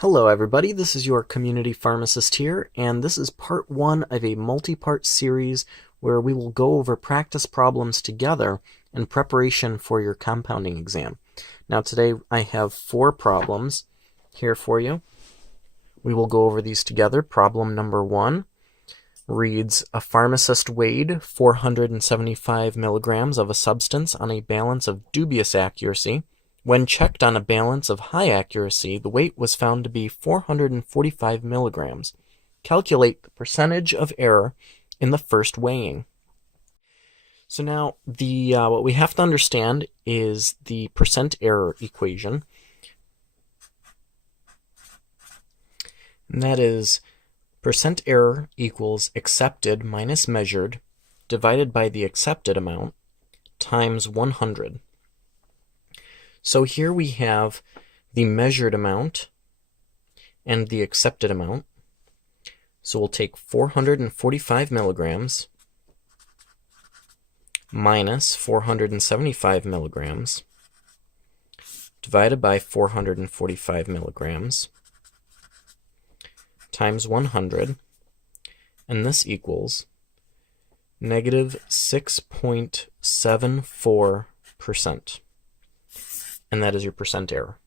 Hello everybody, this is your community pharmacist here, and this is part one of a multi-part series where we will go over practice problems together in preparation for your compounding exam. Now today I have 4 problems here for you. We will go over these together. Problem number 1 reads, a pharmacist weighed 475 milligrams of a substance on a balance of dubious accuracy. When checked on a balance of high accuracy, the weight was found to be 445 milligrams. Calculate the percentage of error in the first weighing. So now what we have to understand is the percent error equation. And that is percent error equals accepted minus measured divided by the accepted amount times 100. So here we have the measured amount and the accepted amount. So we'll take 445 milligrams minus 475 milligrams divided by 445 milligrams times 100, and this equals negative 6.74%. And that is your percent error.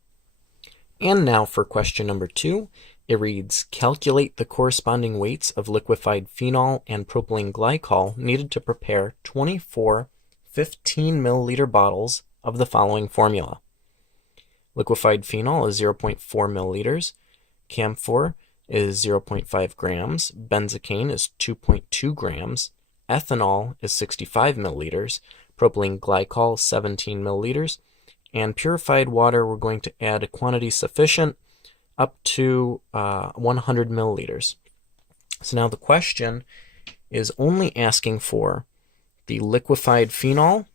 And now for question number 2, it reads, calculate the corresponding weights of liquefied phenol and propylene glycol needed to prepare 24 15 milliliter bottles of the following formula. Liquefied phenol is 0.4 milliliters, camphor is 0.5 grams, benzocaine is 2.2 grams, ethanol is 65 milliliters, propylene glycol 17 milliliters, and purified water, we're going to add a quantity sufficient up to 100 milliliters. So now the question is only asking for the liquefied phenol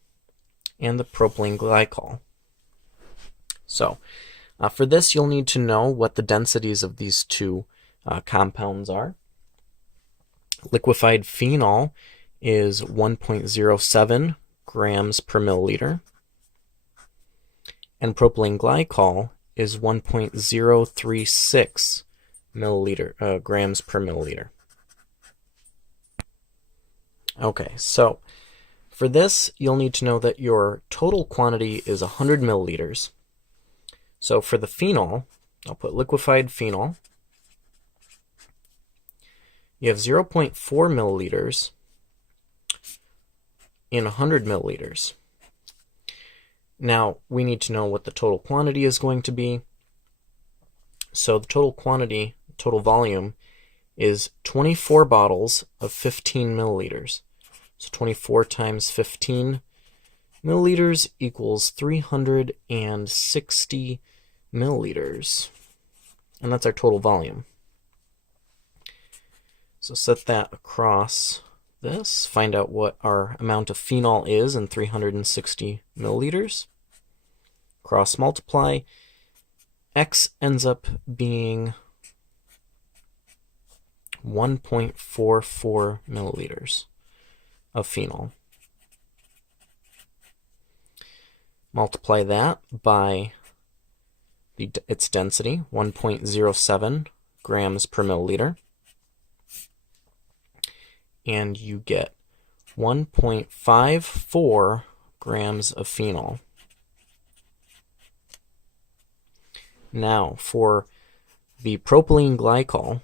and the propylene glycol. So for this, you'll need to know what the densities of these two compounds are. Liquefied phenol is 1.07 grams per milliliter. And propylene glycol is 1.036 grams per milliliter. Okay, so for this, you'll need to know that your total quantity is 100 milliliters. So for the phenol, I'll put liquefied phenol. You have 0.4 milliliters in 100 milliliters. Now, we need to know what the total quantity is going to be. So the total quantity, total volume, is 24 bottles of 15 milliliters. So 24 times 15 milliliters equals 360 milliliters. And that's our total volume. So set that across this, find out what our amount of phenol is in 360 milliliters. Cross multiply. X ends up being 1.44 milliliters of phenol. Multiply that by its density, 1.07 grams per milliliter. And you get 1.54 grams of phenol. Now, for the propylene glycol,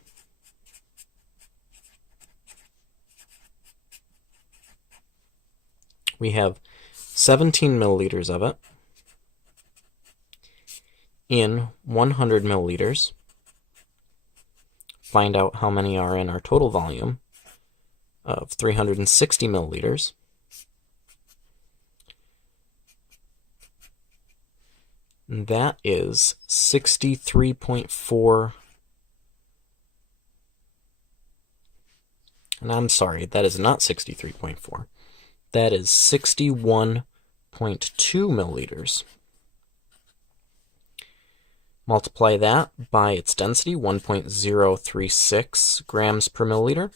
we have 17 milliliters of it in 100 milliliters. Find out how many are in our total volume of 360 milliliters. And that is 63.4. And I'm sorry, that is not 63.4. That is 61.2 milliliters. Multiply that by its density, 1.036 grams per milliliter.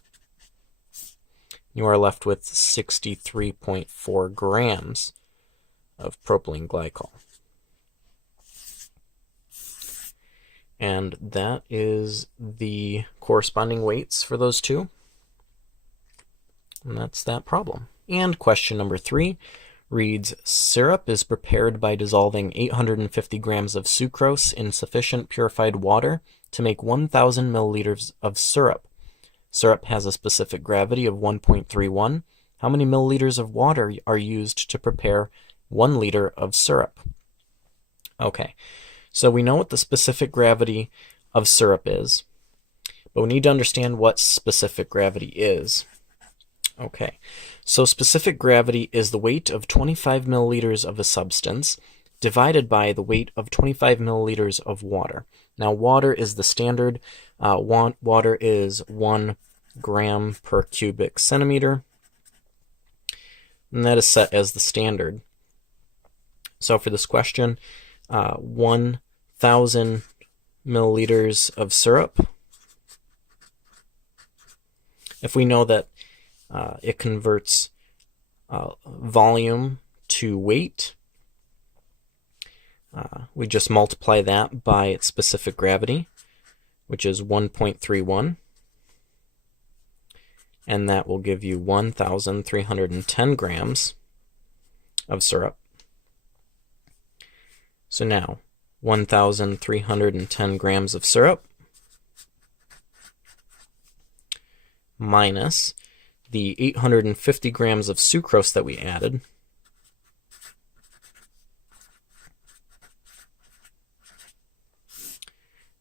You are left with 63.4 grams of propylene glycol. And that is the corresponding weights for those two. And that's that problem. And question number 3 reads, syrup is prepared by dissolving 850 grams of sucrose in sufficient purified water to make 1,000 milliliters of syrup. Syrup has a specific gravity of 1.31. How many milliliters of water are used to prepare 1 liter of syrup? Okay, so we know what the specific gravity of syrup is, but we need to understand what specific gravity is. Okay, so specific gravity is the weight of 25 milliliters of a substance divided by the weight of 25 milliliters of water. Now, water is the standard. Water is 1 gram per cubic centimeter, and that is set as the standard. So for this question, 1,000 milliliters of syrup. If we know that it converts volume to weight, we just multiply that by its specific gravity, which is 1.31, and that will give you 1,310 grams of syrup. So now, 1,310 grams of syrup minus the 850 grams of sucrose that we added,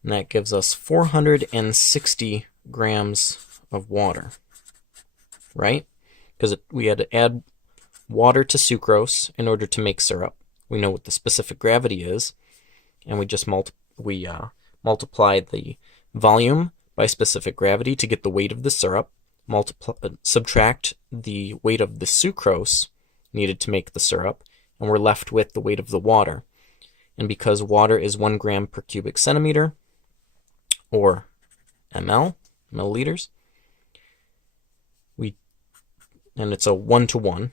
and that gives us 460 grams of water, right? Because we had to add water to sucrose in order to make syrup. We know what the specific gravity is, and we just multiply the volume by specific gravity to get the weight of the syrup, subtract the weight of the sucrose needed to make the syrup, and we're left with the weight of the water. And because water is 1 gram per cubic centimeter, or milliliters, and it's a 1-to-1,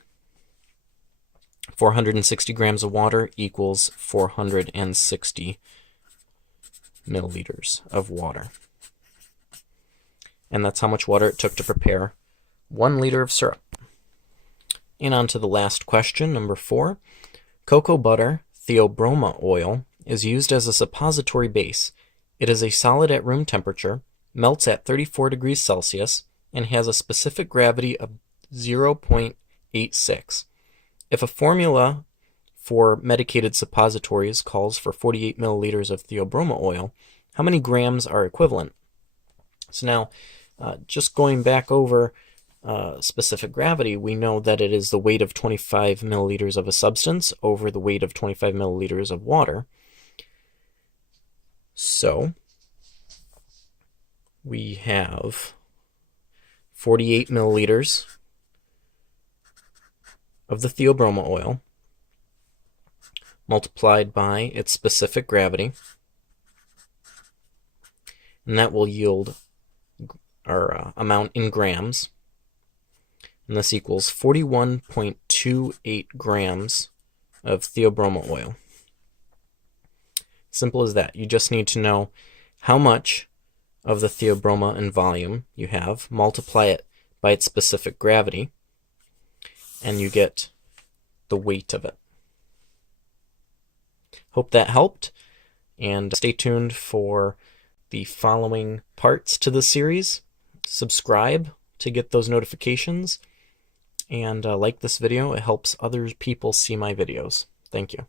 460 grams of water equals 460 milliliters of water. And that's how much water it took to prepare 1 liter of syrup. And on to the last question, number 4. Cocoa butter theobroma oil is used as a suppository base. It is a solid at room temperature, melts at 34 degrees Celsius, and has a specific gravity of 0.86. If a formula for medicated suppositories calls for 48 milliliters of theobroma oil, how many grams are equivalent? So now, just going back over specific gravity, we know that it is the weight of 25 milliliters of a substance over the weight of 25 milliliters of water. So we have 48 milliliters of the theobroma oil multiplied by its specific gravity, and that will yield our amount in grams, and this equals 41.28 grams of theobroma oil. Simple as that. You just need to know how much of the theobroma in volume you have, multiply it by its specific gravity, and you get the weight of it. Hope that helped, and stay tuned for the following parts to the series. Subscribe to get those notifications, and like this video. It helps other people see my videos. Thank you.